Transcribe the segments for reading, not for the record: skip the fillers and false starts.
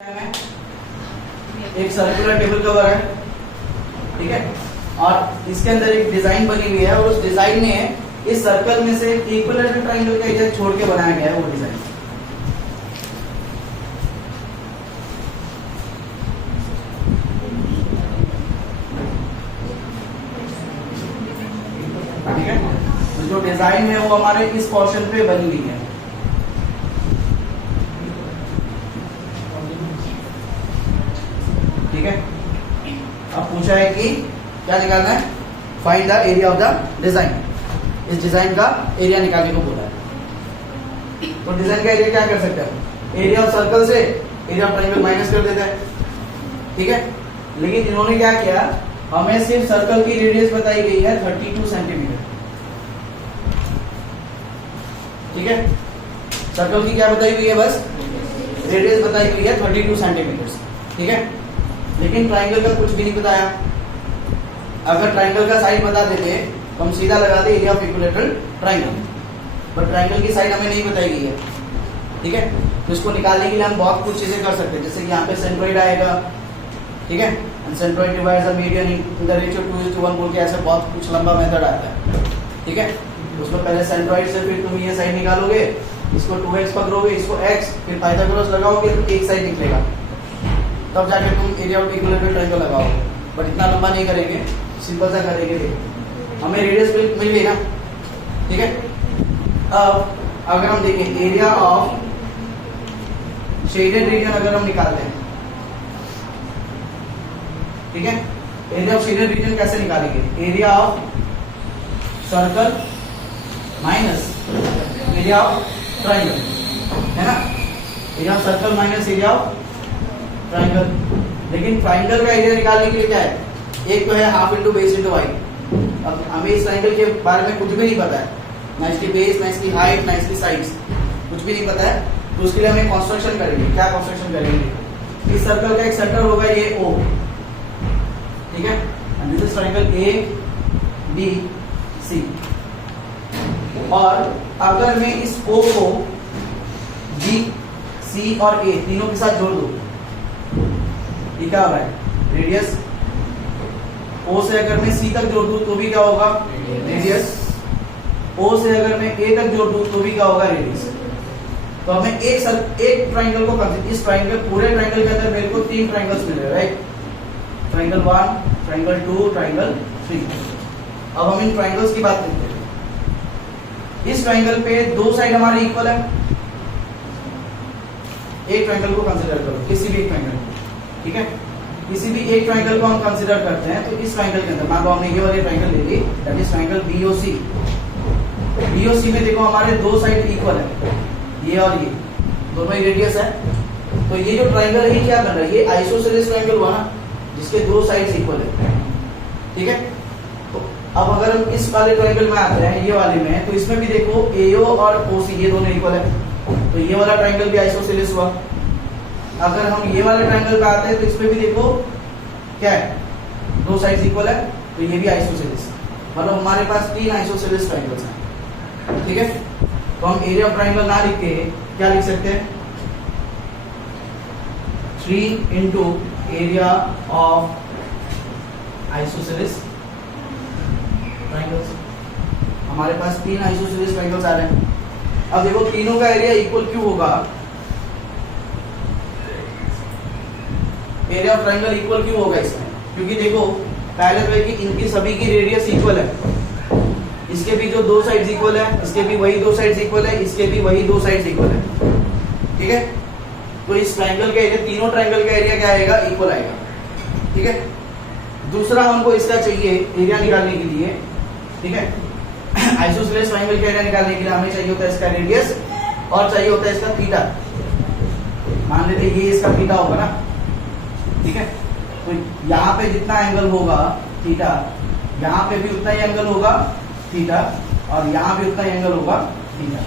एक circular table cover है, ठीक है, और इसके अंदर एक डिजाइन बनी हुई है और उस डिजाइन में इस सर्कल में से इक्विलेटरल ट्रायंगल का एरिया छोड़ के बनाया गया है वो डिजाइन। ठीक है, तो जो डिजाइन है वो हमारे इस पोर्शन पे बनी हुई है। ठीक है, अब पूछा है कि क्या निकालना है, find the area of the design. इस डिजाइन का एरिया निकालने को बोला है। तो डिजाइन का एरिया क्या कर सकते हैं, एरिया ऑफ सर्कल से एरिया ऑफ ट्रायंगल माइनस कर देते हैं। ठीक है, लेकिन इन्होंने क्या किया, हमें सिर्फ सर्कल की रेडियस बताई गई है 32 सेंटीमीटर। ठीक है, सर्कल की क्या बताई हुई है, बस रेडियस बताई हुई है 32 सेंटीमीटर। ठीक है, लेकिन ट्रायंगल का कुछ भी नहीं बताया। अगर ट्रायंगल का साइड बता देते तो हम सीधा लगाते area of equilateral triangle, but triangle की साइड हमें नहीं बताई गई है। ठीक है, तो इसको निकालने के लिए हम बहुत कुछ चीजें कर सकते हैं, जैसे कि यहाँ पे सेंट्रोइड आएगा। ठीक है, centroid divides the median in the ratio 2:1 बोल के ऐसे बहुत कुछ लंबा मेथड आता है। ठीक है, उसमें पहले सेंट्रोइड से फिर तुम ये साइड निकालोगे, इसको 2x पकड़ोगे, इसको x, फिर पाइथागोरस लगाओगे तो एक साइड निकलेगा, तब जाके तुम एरिया ऑफ इक्विलेटरल ट्रायंगल लगाओगे। बट इतना लंबा नहीं करेंगे, सिंपल सा करेंगे, हमें रेडियस मिल गई ना। ठीक है, अब अगर हम देखें एरिया ऑफ शेडेड रीजन अगर हम निकालते हैं, ठीक है, एरिया ऑफ शेडेड रीजन कैसे निकालेंगे, area of circle minus area of triangle, है ना, area of circle minus area of triangle. लेकिन ट्रायंगल का एरिया निकालने के लिए क्या है, एक तो है half into base into height. अब हमें इस ट्रायंगल के बारे में कुछ भी नहीं पता है, ना इसकी बेस, ना इसकी हाइट, ना इसकी साइड्स, कुछ भी नहीं पता है। तो उसके लिए हमें कंस्ट्रक्शन करेंगे। क्या कंस्ट्रक्शन करेंगे, इस सर्कल का एक सेंटर होगा ये O, ठीक है, and this is triangle ABC। और अगर मैं इस O को B, C और A तीनों के साथ जोड़ दूं, ये क्या हो रहा है, रेडियस। O से अगर मैं C तक जोड़ दूं तो भी क्या होगा, रेडियस। O से अगर मैं A तक जोड़ दूं तो भी क्या होगा, रेडियस। तो हमें एक ट्रायंगल को, इस ट्रायंगल, पूरे ट्रायंगल के अंदर मेरे को 3 ट्रायंगल्स मिल रहे हैं, राइट, ट्रायंगल 1, ट्रायंगल 2, ट्रायंगल 3। अब हम इन ट्रायंगल्स की बात करते हैं। इस ट्रायंगल पे दो साइड हमारे इक्वल है। एक ट्रायंगल को कंसीडर करो, किसी भी एक ट्रायंगल, ठीक है, किसी भी एक ट्रायंगल को हम कंसीडर करते हैं। तो इस ट्रायंगल के अंदर मान लो हमने ये वाली ट्रायंगल ले ली, that is triangle BOC। BOC में देखो हमारे दो साइड इक्वल है, ये और ये दोनों ही रेडियस है। तो ये जो ट्रायंगल है ये क्या बन रहा है, ये आइसोसेलेस ट्रायंगल हुआ ना, जिसके दो साइड्स इक्वल है। ठीक है, तो अब अगर हम इस वाले ट्रायंगल में आते हैं, ये वाले में, तो इसमें भी देखो AO और OC ये दोनों इक्वल है, तो ये वाला ट्रायंगल भी आइसोसेलेस हुआ। अगर हम ये वाले ट्रायंगल पे आते हैं तो इसमें भी देखो क्या है, दो साइड्स इक्वल है, तो ये भी आइसोसेलेस, मतलब हमारे पास 3 आइसोसेलेस ट्रायंगल्स हैं। ठीक है, तो हम एरिया ऑफ ट्रायंगल ना लिख के क्या लिख सकते हैं, 3 into area of isosceles triangles. हमारे पास 3 आइसोसेलेस ट्रायंगल्स आ रहे हैं। अब देखो तीनों का एरिया इक्वल क्यों होगा, एरिया ऑफ ट्रायंगल इक्वल क्यों होगा इसमें, क्योंकि देखो पहले तो है कि इनकी सभी की रेडियस इक्वल है, इसके भी जो दो साइड्स इक्वल है, इसके भी वही दो साइड्स इक्वल है, इसके भी वही दो साइड्स इक्वल है। ठीक है, तो इस ट्रायंगल का एरिया, तीनों ट्रायंगल का एरिया क्या आएगा, इक्वल आएगा। ठीक है, दूसरा हमको इसका चाहिए एरिया निकालने के लिए, ठीक है, आइसोसेलेस ट्रायंगल का एरिया निकालने के लिए हमें चाहिए होता है इसका रेडियस और चाहिए होता है इसका थीटा। मान लेते ये इसका थीटा होगा ना, ठीक है, तो यहाँ पे जितना एंगल होगा थीटा, यहाँ पे भी उतना ही एंगल होगा थीटा, और यहाँ भी उतना ही एंगल होगा थीटा।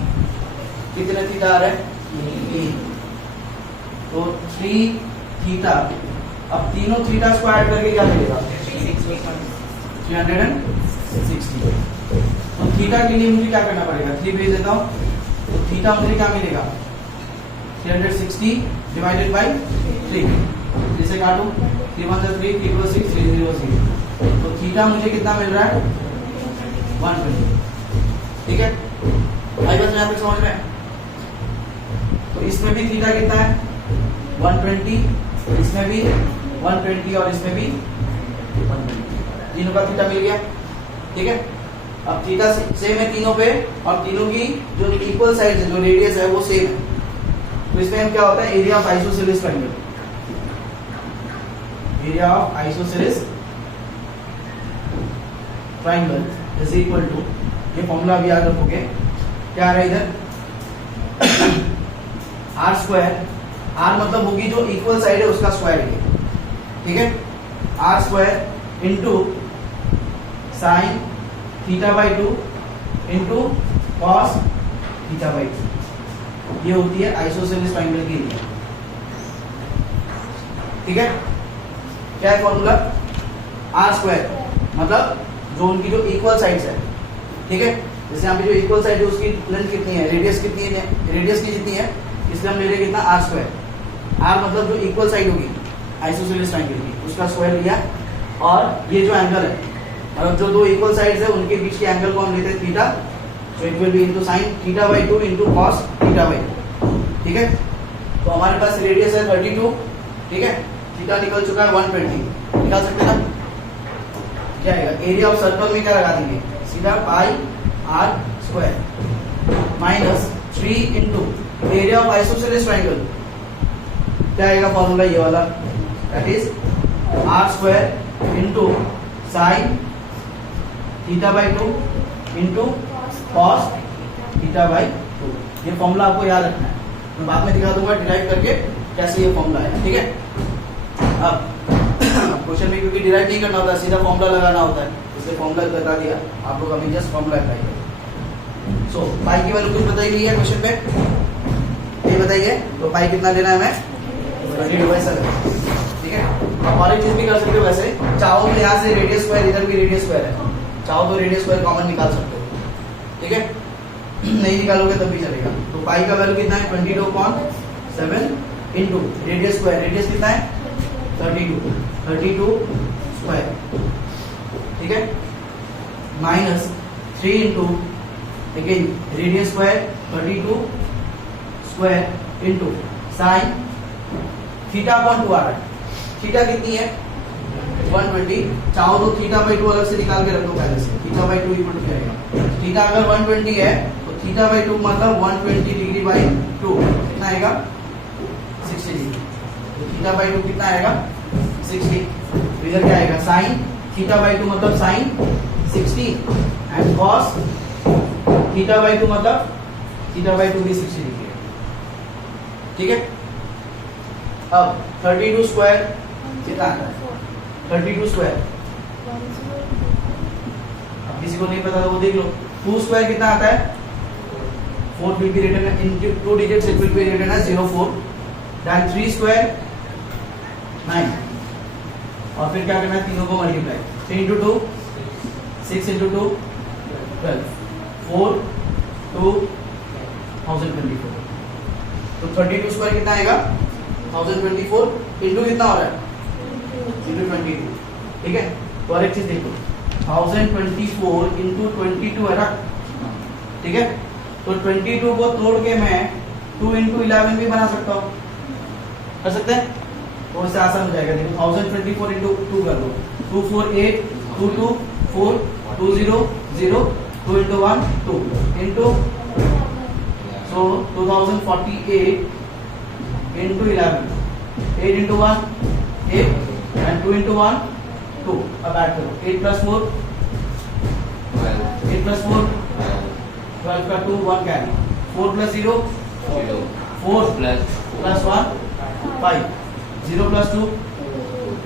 कितने थीटा आ रहे हैं, तो 3 थीटा। अब तीनों थीटा को ऐड करके क्या मिलेगा, 360। तो थीटा के लिए मुझे क्या करना पड़ेगा, 3 भेज देता हूँ, तो थीटा मुझे क्या मिलेगा, 360 डिवाइडेड बाई 3 3 से काटूं 3 1 3 3 2 6 3 0 0 तो थीटा मुझे कितना मिल रहा है 120 ठीक है आई बस यहाँ पे समझ में तो इसमें भी थीटा कितना है 120 इसमें भी 120 और इसमें भी 120 तीनों का थीटा मिल गया ठीक है अब थीटा सेम है तीनों पे और तीनों की जो इक्वल साइड है जो रेडियस है वो सेम है तो इसमें हम क्या होता है area of isosceles triangle area of isosceles triangle is equal to ये फॉर्मूला भी याद रखोगे क्या आ रहा है इधर आर स्क्वायर आर मतलब होगी जो इक्वल साइड है उसका स्क्वायर है ठीक है r square into sign theta by 2 into cos theta by 2 ये होती है आइसोसेलेस ट्रायंगल की एरिया ठीक है क्या है फॉर्मूला आर स्क्वायर मतलब जो उनकी जो इक्वल साइड्स है ठीक है जैसे यहाँ पे जो इक्वल साइड है उसकी लेंथ कितनी है रेडियस कितनी है रेडियस की जितनी है इसलिए हम ले रहे कितना आर स्क्वायर आर मतलब जो इक्वल साइड होगी आइसोसेलेस ट्रायंगल की उसका स्क्वायर लिया और ये जो एंगल है मतलब जो दो इक्वल साइड्स है उनके बीच के एंगल को हम लेते हैं theta so it will be into sin theta by 2 into cos theta by 2 ठीक है तो हमारे पास रेडियस है 32 ठीक है थीटा निकल चुका है 120 निकाल सकते हैं ना क्या आएगा एरिया ऑफ सर्कल में क्या लगा देंगे सीधा pi r square minus 3 into area of isosceles triangle क्या आएगा फॉर्मूला ये वाला that is r square into sign theta by 2 into cos theta by 2 ये फॉर्मूला आपको याद रखना है मैं बाद में दिखा दूंगा डिराइव करके कैसे ये फॉर्मूला है ठीक है अब क्वेश्चन में क्योंकि डिराइव नहीं करना होता सीधा फॉर्मूला लगाना होता है इसलिए फॉर्मूला बता दिया आप लोग अभी जस्ट फॉर्मूला अप्लाई करें सो पाई की वैल्यू कुछ बताई गई है क्वेश्चन पे ये बताइए तो पाई कितना लेना है हमें 22/7 ठीक है अब और एक चीज भी कर सकते हो वैसे चाहो तो यहाँ से रेडियस स्क्वायर इधर भी रेडियस स्क्वायर है चाहो तो रेडियस स्क्वायर कॉमन निकाल सकते हो ठीक है नहीं निकालोगे तब भी चलेगा तो पाई का वैल्यू कितना है 22.7 इंटू रेडियस स्क्वायर रेडियस कितना है 32 स्क्वायर ठीक है minus 3 into again radius square 32 square into sine theta upon 2 आ रहा है थीटा कितनी है 120 चाहो तो थीटा बाई 2 अलग से निकाल के रख दो पहले से थीटा बाई 2 इक्वल टू क्या आएगा थीटा अगर 120 है तो थीटा बाई 2 मतलब 120 डिग्री बाई 2 कितना आएगा 60 डिग्री तो थीटा बाई 2 कितना आएगा 60 इधर क्या आएगा साइन थीटा बाई 2 मतलब sine 60 and cos theta by 2 मतलब थीटा बाई 2 भी 60 डिग्री है ठीक है अब 32 स्क्वायर कितना आता है 32 स्क्वायर अब किसी को नहीं पता तो वो देख लो 2 स्क्वायर कितना आता है 4 will be written in 2 digits it will be written as 04 then 3 square 9 और फिर क्या करना है तीनों को मल्टीप्लाई 3 into 2 6 into 2 12 4 2 1024 तो 32 स्क्वायर कितना आएगा 1024 इंटू कितना हो रहा है इंटू 22 ठीक है तो और एक चीज देखो 1024 इंटू 22 है ना ठीक है तो 22 को तोड़ के मैं 2 इंटू 11 भी बना सकता हूँ कर सकते हैं तो इससे आसान हो जाएगा देखो 1024 इंटू 2 कर दो 2 4 8 2 2 4 2 0 0 2 into 1 2 into so 2048 into 11 8 into 1 8 and 2 into 1 2 अब ऐड करो 8 plus 4 8 plus 4 12 का 2 1 कैरी 4 plus 0 4 plus 1 5 0 plus 2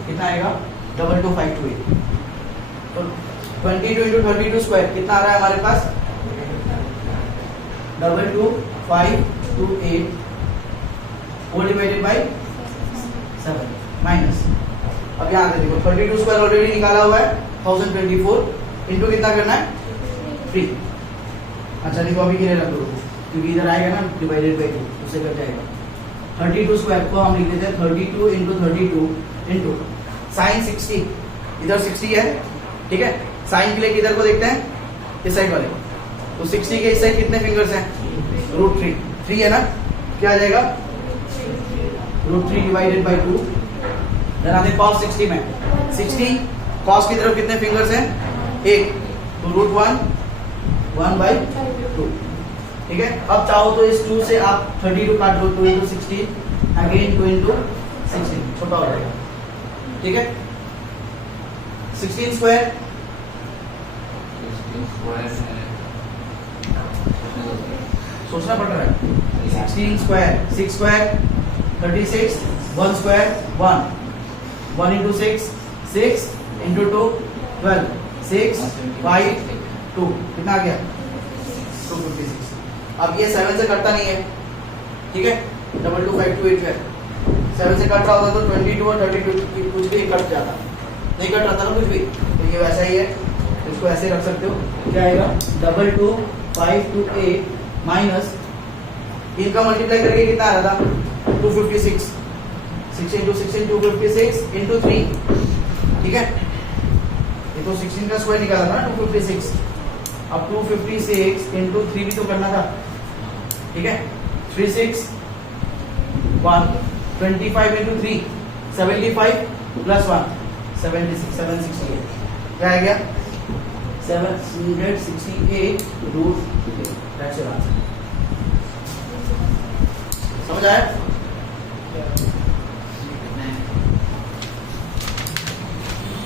कितना आएगा 2252 तो 22 into 32 स्क्वायर कितना आ रहा है हमारे पास 2252 4 divided by 7 माइनस अब यहाँ पे देखो 32 स्क्वायर ऑलरेडी निकाला हुआ है 1024 इंटू कितना करना है 3 अच्छा देखो अभी के लिए रख दो क्योंकि इधर आएगा ना डिवाइडेड बाई 2 उससे कट जाएगा 32 स्क्वायर को हम लिख देते हैं 32 इंटू 32 इंटू साइन 60, इधर 60 है, ठीक है। साइन के लिए किधर को देखते हैं, इस साइड वाले को, तो 60 के इस साइड कितने फिंगर्स हैं, √3, 3 है ना, क्या आ जाएगा √3 डिवाइडेड बाई 2। देन आते हैं cos 60 में, 60 cos की तरफ कितने फिंगर्स हैं, 1, तो √1 1/2, ठीक है। अब चाहो तो इस 2 से आप 32 काट दो, 2 इंटू 16 अगेन 2 इंटू 16, छोटा हो जाएगा, ठीक है। 16 स्क्वायर सोचना पड़ रहा है, 16 square 6 square 36, 1 square 1 into 6 6 into 2 12, 6 5 2, कितना आ गया 256। अब ये 7 से कटता नहीं है, ठीक है, 22528 है, 7 से कट रहा होता तो 22 और 32 कुछ भी कट जाता, नहीं कट रहा था ना कुछ भी, तो ये वैसा ही है, इसको ऐसे रख सकते हो, क्या आएगा 22528 माइनस इनका मल्टीप्लाई करके कितना आ रहा था 256, 6 इंटू 16 256 इंटू 3, ठीक है, ये तो 16 का स्क्वायर निकाला था ना 256, अब 256 इंटू 3 भी तो करना था, ठीक है, 36 1 25 इंटू 3 75 प्लस 1 76 768, क्या आ गया 768 √8, दैट्स योर आंसर। समझ आया?